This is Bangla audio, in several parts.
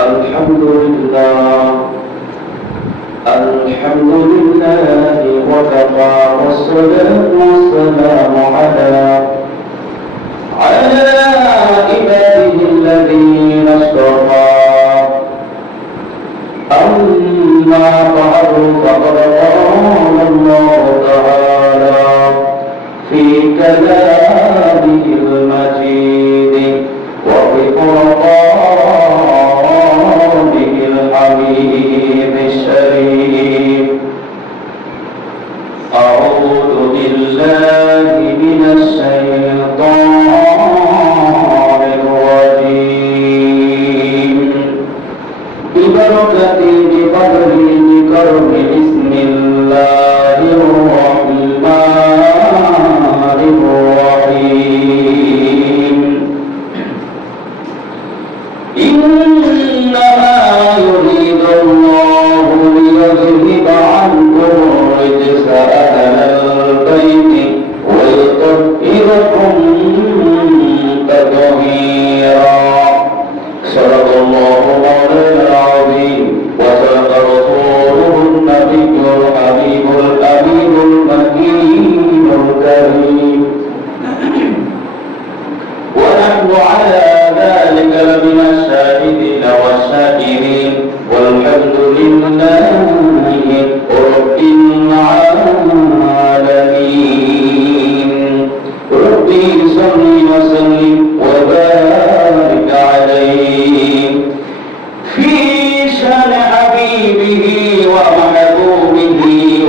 الحمد لله الحمد لله وكفى والصلاة والسلام على عباده الذين اصطفى أما بعد فقد قال الله تعالى في كلامه المجيد وفي قرآنه الحميد الشريف أعوذ بالله من الشيطان الرجيم ببركة بقدر بكرم بسم الله الرحمن الرحيم إنما يريد الله ليذهب عنكم الرجس أهل البيت ويطهركم تطهيرا صدق الله مولانا العظيم وصدق رسوله النبي الحبيب الأمين المكين الكريم ونحن على ذلك لمن الشاهدين والشاكرين والحمد لله رب العالمين ربي صل وسلم وبارك عليه في شان حبيبه ومحبوبه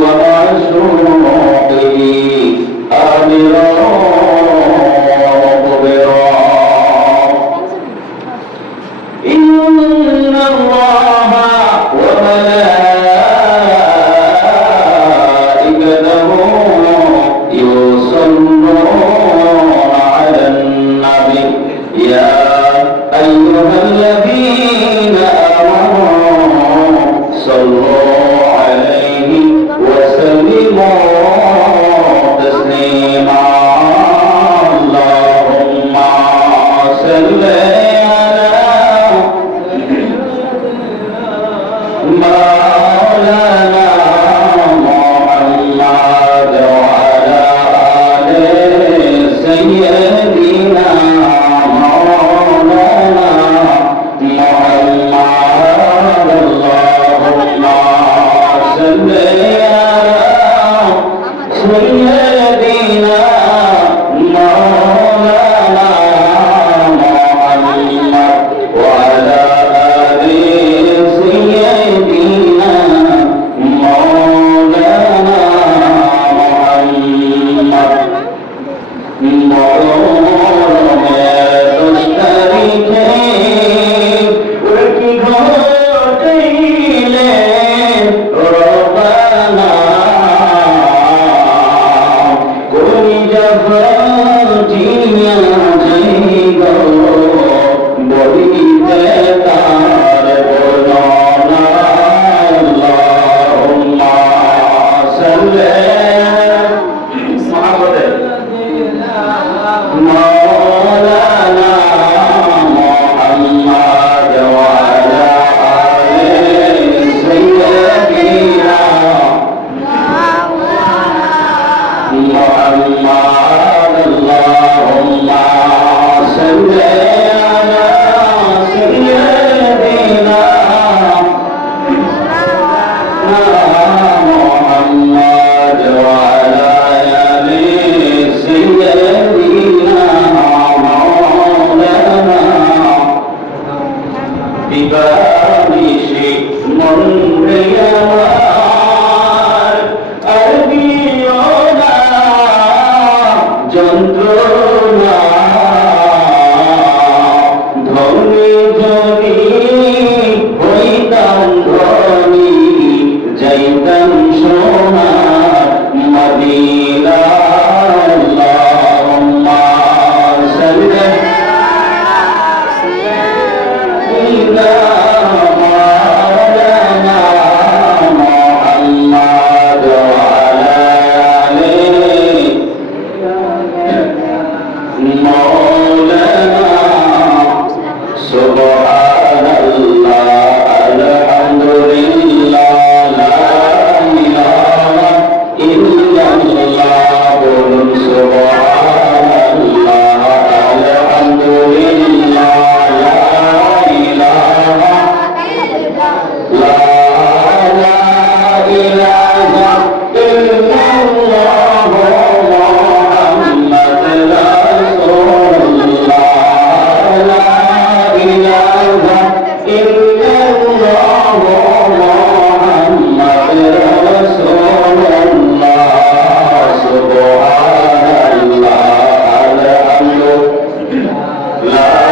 ومعشوقه آمرا ومخبرا إن الله وملائكته يصلون على النبي يا أيها الذين آمنوا صلوا عليه وسلموا تسليما اللهم صل مولانا محمد وعلى آل سيدنا مولانا محمد اللهم صل على سيدنا مولانا محمد وعلى آل سيدنا مولانا محمد مولانا سبحان الله لله لا إله لا إله إلا الله محمد رسول الله لا إله إلا الله محمد رسول الله سبحان الله الحمد لله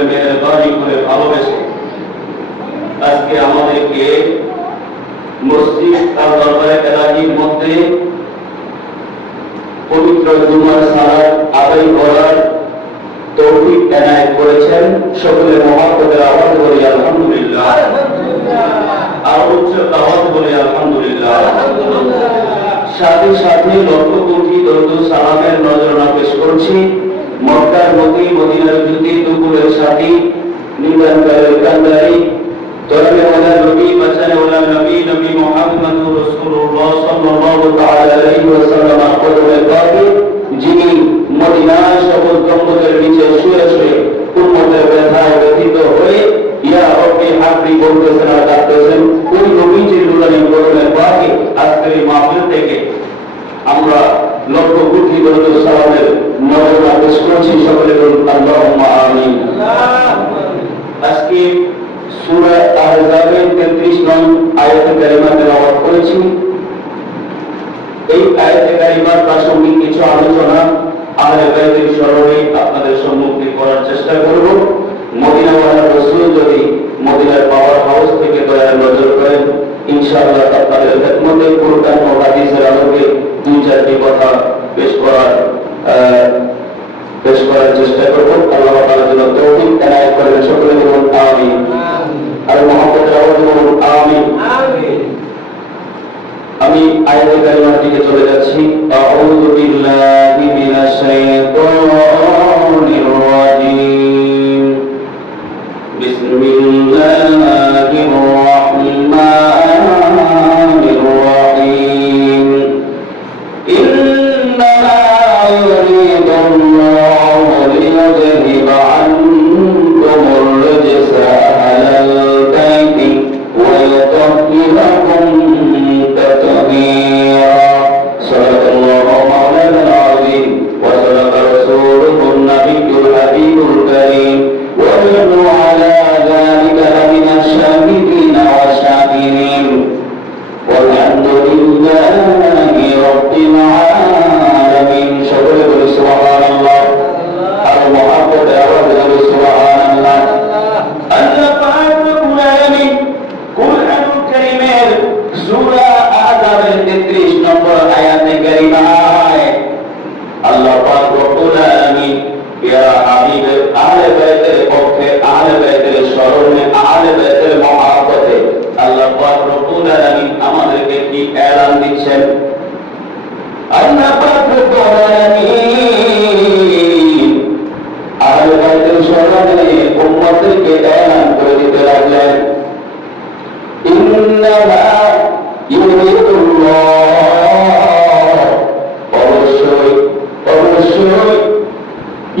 করে মেহেরবানি করে ভালোবেসে আজকে আমাদেরকে মসজিদ আর দরবারে এলাহির মধ্যে পবিত্র জুমার সালাত আদায় করার তৌফিক এনায়েত করেছেন। সকলে মহব্বতের আওয়াজ বলি আলহামদুলিল্লাহ, আর উচ্চ আওয়াজ বলি আলহামদুলিল্লাহ। সাথে সাথে লক্ষ কোটি দরুদ সালামের নজরানা পেশ করছি মক্কার মতি, মদিনার জ্যোতি, দুপুরের সাথী, নিদানকারের কান্দারি, তরবে ওয়ালা নবী, বাঁচানে ওয়ালা নবী, নবী মুহাম্মদুর রাসূলুল্লাহ সাল্লাল্লাহু তাআলা আলাইহি ওয়াসাল্লাম কদমে পাকে, যিনি মদিনার সকল গম্বুজের নিচে শুয়ে শুয়ে উম্মতের ব্যথায় ব্যথিত হয়ে ইয়া রব্বি হাবলি বলতেছেন আর ডাকতেছেন, ওই নবীজির নুরানি কদমে পাকে আজকের এই মাহফিল থেকে আমরা লক্ষ কোটি দরুদ সালামের নজরানা পেশ করছি। সকলে বলুন আল্লাহুম্মা আমিন। আজকে সূরা আহজাবের 33 নং আয়াতে কারিমা তেলাওয়াত করেছি। এই আয়াতে কারিমার প্রাসঙ্গিক কিছু আলোচনা আহলে বাইতের স্মরণে আপনাদের সম্মুখে করার চেষ্টা করব। মদিনাওয়ালা রাসূল যদি মদিনার পাওয়ার হাউস থেকে দয়ার নজর করেন, ইনশাআল্লাহ আপনাদের খেদমতে কোরআন ও হাদিসের আলোকে দুই চারটি কথা পেশ করার চেষ্টা করব। আল্লাহ তাআলা যেন তৌফিক এনায়েত করেন। সকলে বলুন আমিন। আর মহব্বতের আওয়াজ বলুন আমিন। আমি আয়াতে কারিমার দিকে চলে যাচ্ছি। আউযু বিল্লাহি মিনাশ শাইতানির রাজীম। বিসমিল্লাহির রাহমানির রাহিম। ইন্নামা ইউরিদুল্লাহু লিইয়ুযহিবা আনকুমুর রিজসা আহলাল বাইতি ওয়া ইউতাহহিরাকুম تطهيرا صدق الله مولانا العظيم وصدق رسوله النبي الحبيب الكريم ونحن على ذلك لمن الشاهدين والشاكرين والحمد لله رب العالمين. সকলে বলি সুবহানাল্লাহ। আর মহব্বত আওয়াজ বলি সুবহানাল্লাহ। আল্লাহ পাক রব্বুল আলামিন কুরআনুল কারীমের সূরা আহজাবের 33 নম্বর আয়াতে কারিমায় আল্লাহ পাক রব্বুল আলামিন ইয়া হাবিব আহলে বাইতের পক্ষে, আহলে বাইতের স্মরণে, আহলে বাইতের মহব্বতে আল্লাহ পাক রব্বুল আলামিন আমাদেরকে কি এলান দিচ্ছেন? আল্লাহ পাক রব্বুল আলামিন আহলে বাইতের স্মরণে উম্মতকে এলান করে দিতে লাগলেন, ইন্নামা ইউরিদুল্লাহ, অবশ্যই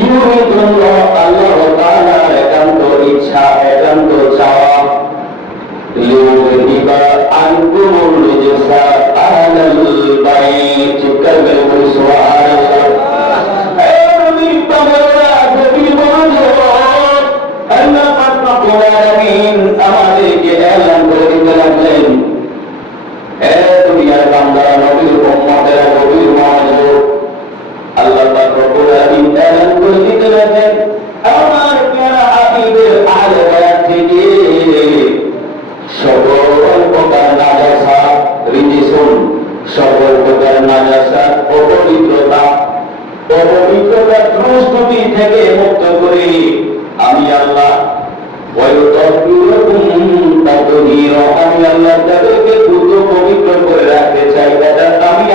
ইউরিদুল্লাহ, আল্লাহ তাআলার একান্ত ইচ্ছা, একান্ত চাওয়া, লিইয়ুযহিবা আনকুমুর রিজসা আহলাল বাইত। চিৎকার করে বলি সুবহানাল্লাহ। আল্লাহ পাক রব্বুল আলামিন আমাদেরকে এলান করে দিতে লাগলেন, হে দুনিয়ার বান্দারা, নবীর উম্মতেরা, নবীর মনোযোগ। আল্লাহ পাক রব্বুল আলামিন এলান করে দিতে লাগলেন, আমার প্রিয় হাবিবের আহলে বায়াত থেকে সকল প্রকার নাজাসা, রিজিসুন, সকল প্রকার নাজাসা, অপবিত্রতা ত্রুটি থেকে মুক্ত করে আমি আল্লাহ আমি আল্লাহ তাদেরকে দ্রুত পবিত্র করে রাখতে চাই। এটা আমি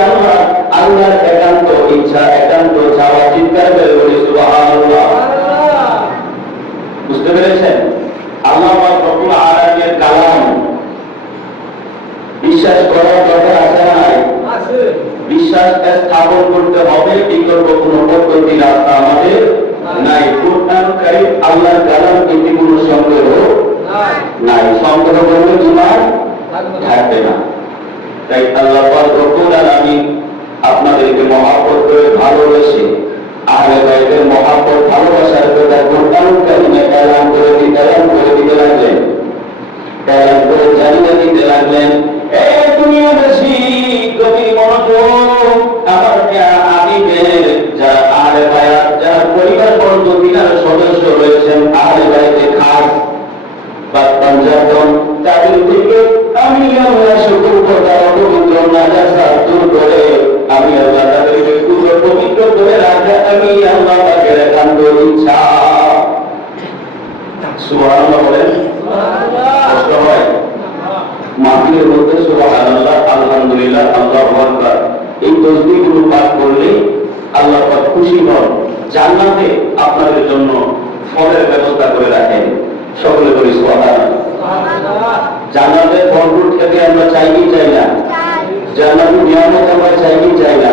আল্লাহর একান্ত ইচ্ছা, একান্ত চাওয়া। চিৎকার করে বলি সুবহানাল্লাহ। বুঝতে পেরেছেন? আল্লাহ পাক রব্বুল আলামিনের কালাম বিশ্বাস করার দরকার আছে না নাই? আছে। বিশ্বাস স্থাপন করতে হবে, বিকল্প কোনো পদ্ধতি রাস্তা আমাদের নাই। কোরআন কারীম আল্লাহর কালাম, এতে কোনো সন্দেহ নাই। সন্দেহ করলে ঈমান থাকবে না। তাই আল্লাহ পাক রব্বুল আলামিন আপনাদেরকে মহব্বত করে ভালোবেসে আহলে বাইতের মহব্বত ভালোবাসার কথা কোরআন কারীমে এলান করে দিতে লাগলেন, এলান করে জানিয়ে দিতে লাগলেন। এই দুনিয়াবাসী গভীর মনোযোগ, আমার হাবিবের যারা আহলে বায়াত, যারা পরিবার বর্গ, তিনার সদস্য রয়েছেন, আহলে সুবহানাল্লাহ বলেন। কষ্ট হয় মাহফিলের মধ্যে সুবহানাল্লাহ, আলহামদুলিল্লাহ, আল্লাহু আকবার এই তাসবিহগুলো পাঠ করলে আল্লাহ পাক খুশি হন, জান্নাতে আপনাদের জন্য ফলের ব্যবস্থা করে রাখেন। সকলে বলি সুবহানাল্লাহ। জান্নাতের ফলফুল খেতে আমরা চাই কি চাই না? জান্নাতের নিয়ামত আমরা চাই কি চাই না?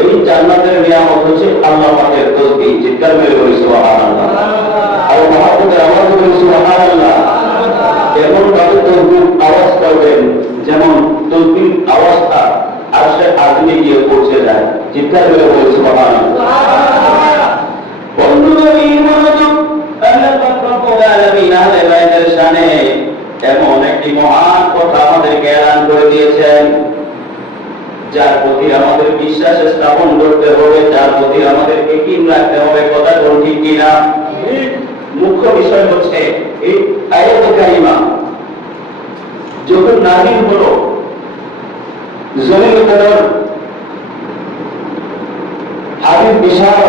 এই জান্নাতের নিয়ামত হচ্ছে আল্লাহ পাকের তাসবিহ। চিৎকার মেরে বলি সুবহানাল্লাহ। আর মহব্বতের আওয়াজ বলি সুবহানাল্লাহ। এমন ভাবে তাসবিহ আওয়াজ করবেন যেমন তাসবিহ আওয়াজটা আরশে আযমে গিয়ে পৌঁছে যায়। চিৎকার মেরে বলি সুবহানাল্লাহ। বন্ধুগণ, মনোযোগ, আল্লাহ পাক রব্বুল আলামিন আহলে বাইতের শানে এমন একটি মহান কথা আমাদেরকে এলান করে দিয়েছেন, যার প্রতি আমাদের বিশ্বাস স্থাপন করতে হবে, যার প্রতি আমাদেরকে কিন রাখতে হবে। কথা বলুন ঠিক কিনা? মুখ্য বিষয় হচ্ছে এই আয়াতে কারিমা যখন নাযিল হলো জমিনের উপর হাবিব বিশার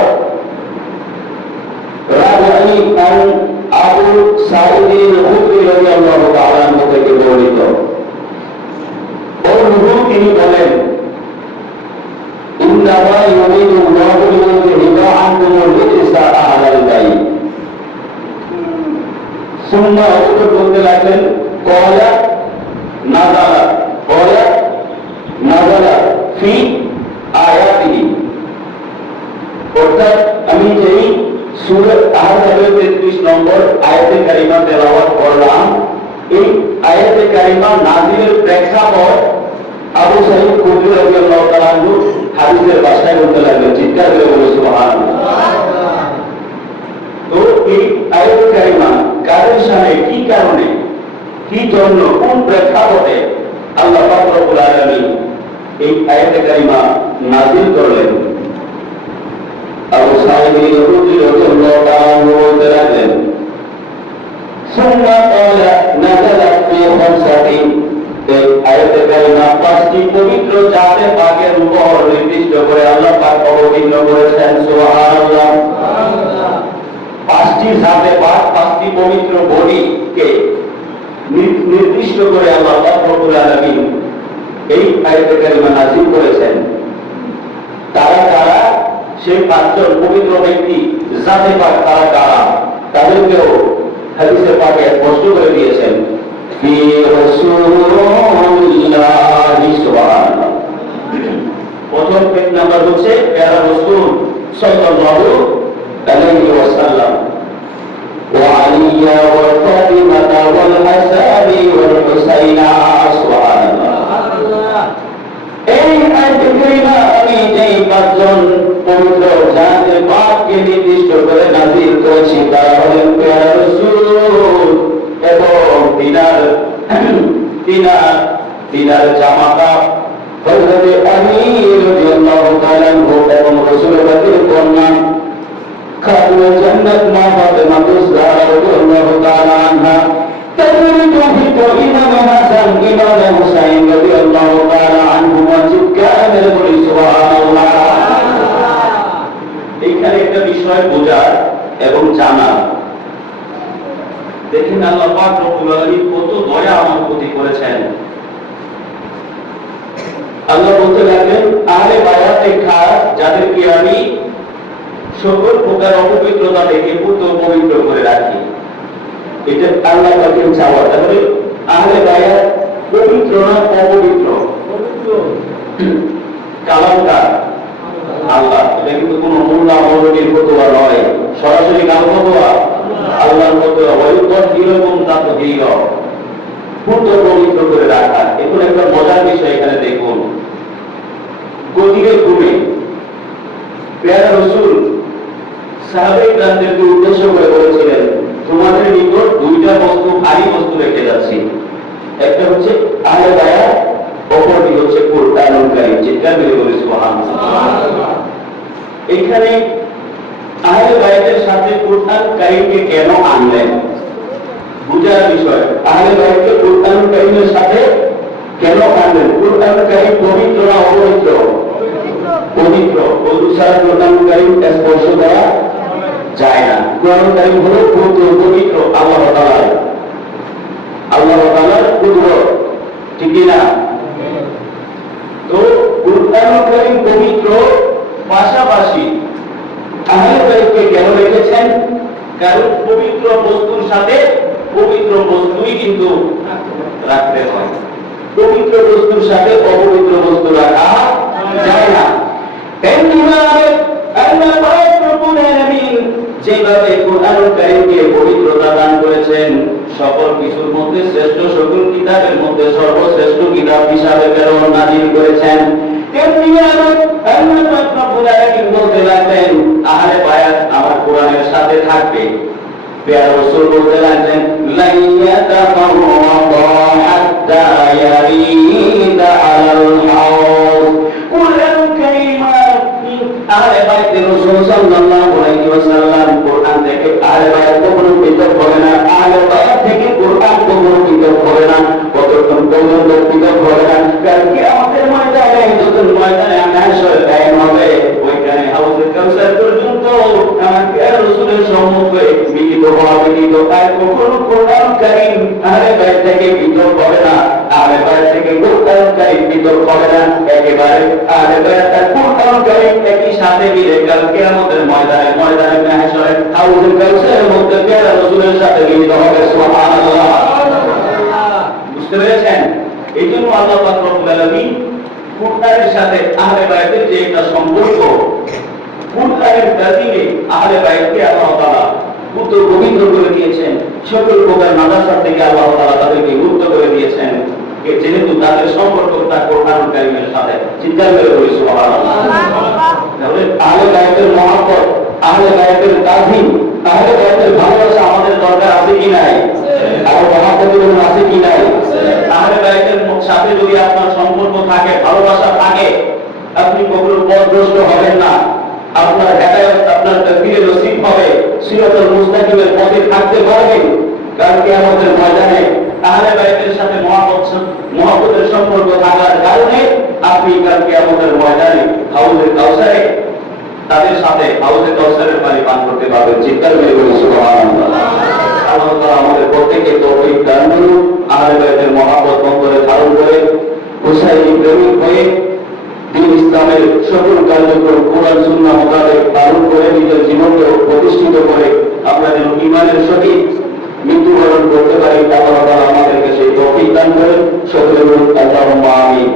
রাজী আন আবু সাঈদ আল-খুদরি রাদিয়াল্লাহু তাআলা আনহু থেকে বর্ণিত। তিনি বলেন, ইন্নামা ইউরিদুল্লাহু লিইয়ুযহিবা আনকুমুর রিজসা আহলাল বাইত। সুম্মা উত্তর বলতে লাগলেন, ক্বালা নাযালা ফি আয়াতিহি। অর্থাৎ আমি যেই সূরা আহজাবের 33 নম্বর আয়াতে কারিমা তেলাওয়াত করলাম, এই আয়াতে কারিমা নাযিলের প্রেক্ষাপট আবু সাঈদ খুদরি রাদিয়াল্লাহু তাআলা আনহু হাদিসের ভাষায় বলতে লাগলেন। চিৎকার করে বলে সুবহানাল্লাহ। তো এই আয়াতে কারিমা কাদের শানে, কি কারণে, কি জন্য, কোন প্রেক্ষাপটে আল্লাহ পাক রব্বুল আলামিন এই আয়াতে কারিমা নাযিল করলেন? আবু সাঈদ খুদরি রাদিয়াল্লাহু তাআলা আনহু বলতে লাগলেন, সুম্মা ক্বালা নাযালাত ফি খামসাতিন। এই আয়াতে কারিমা 5টি পবিত্র জাতে পাকের উপর নির্দিষ্ট করে আল্লাহ পাক অবতীর্ণ করেছেন। সুবহানাল্লাহ। 5টি জাতে পাক, 5টি পবিত্র বডিকে নির্দিষ্ট করে আল্লাহ পাক রব্বুল আলামিন এই আয়াতে কারিমা নাযিল করেছেন। তারা কারা? সেই 5জন পবিত্র ব্যক্তি জাতে পাক তারা কারা, তাদেরকেও হাদিসে পাকে স্পষ্ট করে দিয়েছেন। ফি রাসূলিল্লাহি সুবহানাল্লাহ। প্রথম এক নাম্বার হচ্ছে প্যারা রাসূল সাল্লাল্লাহু আলাইহি ওয়াসাল্লাম, ওয়া আলিয়া ওয়া ফাতিমাতা ওয়াল হাসানি ওয়াল হুসাইনা। সুবহানাল্লাহ। এই আয়াতে কারিমা আমি যেই 5জন পবিত্র জাতে পাককে নির্দিষ্ট করে নাযিল করেছি তারা হলেন প্যারা রাসূল এবং তিনার জামাতা হযরত আলী রাদিয়াল্লাহু তাআলা এবং রাসূলের বাতির কন্যা খাতুনে জান্নাত মা ফাতেমা তুজহরা রাদিয়াল্লাহু তাআলা আনহা, তাজরিদ ইমাম হাসান ইমাম হুসাইন রাদিয়াল্লাহু তাআলা আনহুমা। চিৎকার মেরে বলি সুবহানাল্লাহ। এখানে একটা বিষয় বোঝার এবং জানা, দেখেন আল্লাহ পাক রব্বুল আলামিন কত দয়া আমার প্রতি করেছেন। আল্লাহ বলতে লাগলেন, আহলে বায়াতে খাস যাদেরকে আমি সকল প্রকার অপবিত্রতা থেকে পবিত্র করে রাখি। এটা আল্লাহ পাকের চাওয়া। তাহলে আহলে বায়াত পবিত্র না অপবিত্র? কালামকার আল্লাহ। এটা কিন্তু কোন মোল্লা মৌলবীর ফতোয়া নয়, সরাসরি কাল ফতোয়া আল্লাহর ফতোয়া। ওয়ায়ুতাহহিরুকুম তাতহীরা, পূর্ণ পবিত্র করে রাখা। এখন একটা মজার বিষয় এখানে দেখুন, গদিরে ঘুমে প্যারা রাসূল সাহাবায়ে কেরামদেরকে উদ্দেশ্য করে বলেছিলেন, তোমাদের নিকট 2টা বস্তু, ভারী বস্তু রেখে যাচ্ছি। একটা হচ্ছে আহলে বায়াত, অপরটি হচ্ছে কুরআনুল কারীম। চিৎকার করে বলি সুবহানাল্লাহ। এখানে আহলে বায়াতের সাথে কুরআনুল কারীমকে কেন আনলেন? বুঝার বিষয়, আহলে বায়াতকে কুরআনুল কারীমের সাথে কেন আনলেন? কুরআনুল কারীম পবিত্র না অপবিত্র? পবিত্র। ওযু ছাড়া কুরআনুল কারীম স্পর্শ করা যায় না। কোরআন কারীম হলো পবিত্র আল্লাহ তাআলার কুদরত, ঠিক না? তো কোরআন কারীম পবিত্র, পাশাপাশি আহলে বাইতকে কেন রেখেছেন? কারণ পবিত্র বস্তুর সাথে পবিত্র বস্তুই কিন্তু রাখতে হয়। পবিত্র বস্তুর সাথে অপবিত্র বস্তু রাখা যায় না। যেভাবে কোরআন কারীমকে পবিত্রতা দান করেছেন, সকল কিছুর মধ্যে শ্রেষ্ঠ, সকল কিতাবের মধ্যে সর্বশ্রেষ্ঠ কিতাব হিসাবে কেন নাযিল করেছেন, তেমনি আল্লাহ রাব্বুল আলামিন বলতে লাগলেন আহলে বায়াত আমার কোরআনের সাথে থাকবে। প্রিয় রাসূল বলতে লাগলেন লা ইয়াতাফাররাকা হাত্তা ইয়ারিদা আলাল হাউজ। কোরআন কারীম আহলে বাইতের রাসূল সাল্লাল্লাহু আলাইহি ওয়াসাল্লাম কোরআন থেকে আহলে বাইত কখনো পৃথক হবে না, আহলে বাইত থেকে কোরআন কখনো পৃথক হবে না, কতক্ষণ পর্যন্ত পৃথক হবে না? কারণ কিয়ামতের ময়দানে যখন ময়দানে হাসর কায়েম হবে, ওইখানে হাউজে কাউসার পর্যন্ত আমাকে রাসূলের সম্মুখে মিলিত হওয়া ব্যতীত আর কখনো কোরআন কারীম আহলে বাইত থেকে পৃথক হবে না, আহলে বাইত থেকে কোরআন কারীম পৃথক হবে না। একেবারে আহলে বাইত আর কোরআন কারীম একই সাথে মিলে কাল কিয়ামতের ময়দানে হাসরে হাউজে কাউসারের মধ্যে রাসূলের সাথে মিলিত হবে। সুবহানাল্লাহ। বুঝতে পেরেছেন? এইজন্য আল্লাহ পাক রব্বুল আলামিন কোরআনের সাথে আহলে বাইতের যে একটা সম্পর্ক, কোরআনের দাবিনে আহলে বাইতকে আল্লাহ তাআলা পবিত্র করে দিয়েছেন। সকল প্রকার মাদ্রাসা থেকে আল্লাহ তাআলা তাদেরকে মুক্ত করে দিয়েছেন, যেহেতু তাদের সম্পর্কটা কোরআন কারীমের সাথে। চিন্তা করে বলি সুবহানাল্লাহ। তাহলে আহলে বাইতের মহব্বত, আহলে বাইতের তাজিম, আহলে বাইতের ভালোবাসা আমাদের দরকার আছে কি নাই? আর মহব্বতের জন্য আছে কি নাই? আহলে বাইতের সাথে যদি আপনার সম্পর্ক থাকে, ভালোবাসা থাকে, আপনি কখনো পথভ্রষ্ট হবেন না, আপনার হেদায়েত, আপনার তাকদীরে নসিব হবে, সিরাতুল মুস্তাকিমের পথে থাকতে পারবেন। কারণ কিয়ামতের ময়দানে আহলে বাইতের সাথে মহব্বতের সম্পর্ক থাকার কারণে আপনি কাল কিয়ামতের ময়দানে হাউজে কাউসারে তাদের সাথে হাউজে কাউসারের পানি পান করতে পারবেন। চিৎকার করে বলি সুবহানাল্লাহ। আল্লাহ তাআলা আমাদের প্রত্যেককে তৌফিক দান করুন, আহলে বাইতের মহব্বত অন্তরে ধারণ করে হুসাইনি প্রেমিক হয়ে দ্বীন ইসলামের সকল কার্যক্রম কোরআন সুন্নাহ মোতাবেক পালন করে নিজের জীবনকে প্রতিষ্ঠিত করে আমরা যেন ঈমানের সহিত মৃত্যুবরণ করতে পারি। আল্লাহ তাআলা আমাদেরকে সেই তৌফিক দান করেন। সকলে বলুন আল্লাহুম্মা আমিন।